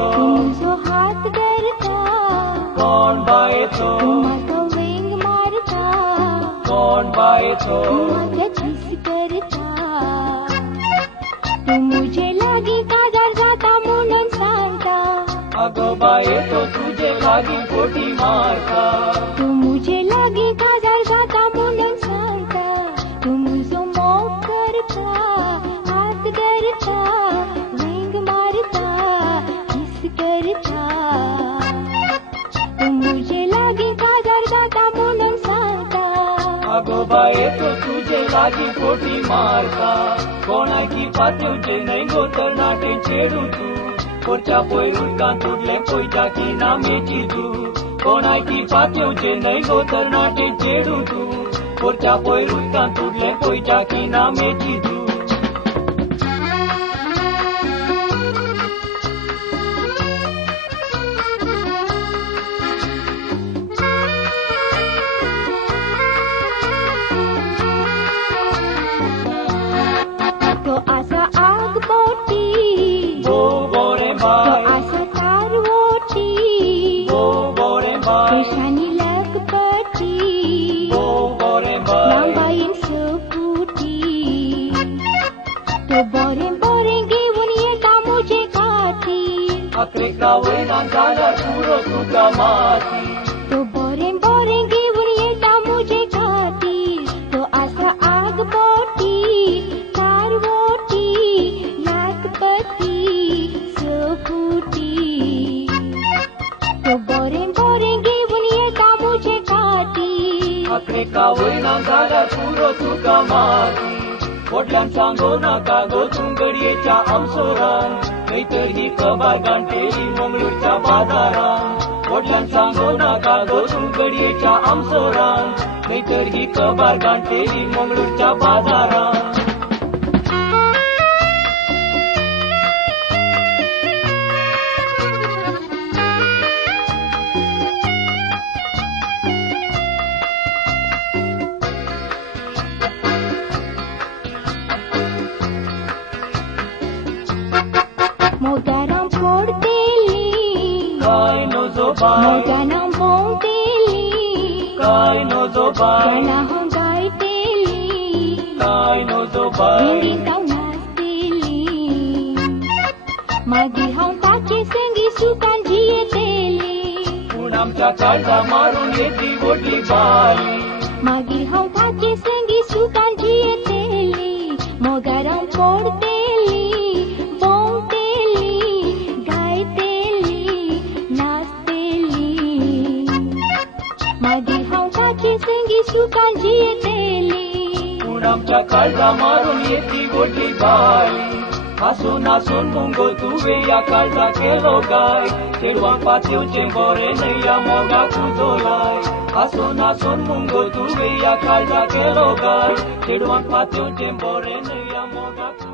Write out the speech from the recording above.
तो तुमचो हात धरता कोण बाये तो तुम्हाका वेंग मारता कोण बाये तो तुम्हाका किस करता तू मुझे लागी काजार जाता म्हणून सांगता अगो बाये तो तुझे लागी पोटी मारता तू मुझे लागी काजार जाता म्हणून सांगता तू मुझो मोग करता हात धरता वेंग मारता किस करता तू मुझे लागी काजार जाता म्हणून सांगता अगो बाये तो तुझे लागी पोटी मारता कोणाकी पात्योचे नहीं गोतर नाटे छेडू तू पोरच्या पोयरुडकां तुडले पोयच्या की नामेची तू कोणाकी पात्योचे नहीं गोतर नाटे छेडू तू पोरच्या पोयरुडकां तुडले पोयच्या की नामेची तू तो आसा आग बोटी वो बोरे तो बाय आसा तार वोटी वो बोरे बाय पेशानी लखपती वो बोरे बाय लांबाईन सपुटी तो बोरे बोरे घेऊन येता मुझे खाती अकरे कावळीना जाल्यार पुरो तुका माती तो बोरे बोरे घेऊन येता मुझे खाती तो आसा आग बोटी तार वोटी लखपती सपुटी तो बोरे बोरे घेऊन येता मुझे खाती अकरे कावळीना जाल्यार पुरो तुका माती वडल्यान सांगो नाका गो तूं गडयेच्या आमसोरान नाहीतर ही खबर गांठेली मंगळूरच्या बाजारान वडल्यान सांगो नाका गो तूं गडयेच्या आमसोरान नाहीतर ही खबर गांठेली मंगळूरच्या बाजारान मोगाराम फोडतेली काय नजो बाय मोगानाम बोंतेली काय नजो बाय गाणा हो गायतेली काय नजो बाय वेंगी काव नाचतेली मागी हांव ताचे संगी सुखान जियेतेली पूण आमच्या काळजा मारून येती व्हडली बाई मागीर हांव ताचे संगी सुखान जियेतेली मोगाराम फोडतेली बोंतेली गायतेली नाचतेली मागीर हांव ताचे संगी सुखान जियेतेली पूण आमच्या काळजा मारून येती व्हडली बाई हसून हसून मुंगो तुवे या काळजा केलो गाय चेडवांक पातयेवचें बरें न्हय या मोगाक उजोलाय हसून हसून मुंगो तुवे या काळजा केलो गाय चेडवांक पातयेवचें बरें न्हय या मोगाक